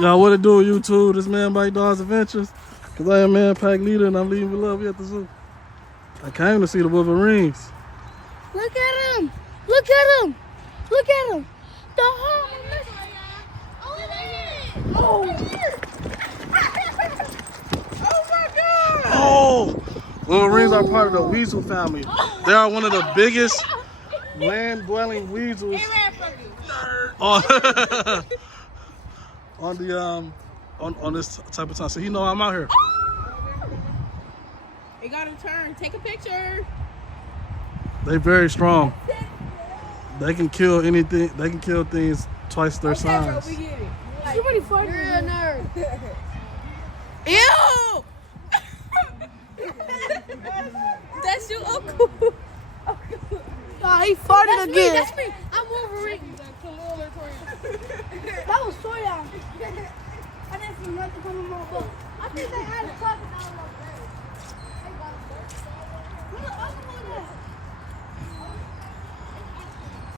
Y'all, what it do, YouTube? This man Bike Dogs Adventures. Cause I am man pack leader and I'm leaving with love here at the zoo. I came to see the Wolverines. Look at him! Look at him! Look at him! The whole Oh my God! Oh! Wolverines are part of the weasel family. They are one of the biggest land-dwelling weasels on on the on this type of time. So you know I'm out here. You gotta turn. Take a picture. They very strong. They can kill anything. They can kill things twice their size. Bro, we get it. You pretty funny. You're a nerd. Ew! That's you, Uncle. Nah, he farted That's again. me. That's me. I'm Wolverine. That was soy. I didn't see nothing coming from my book. I think they had a talking.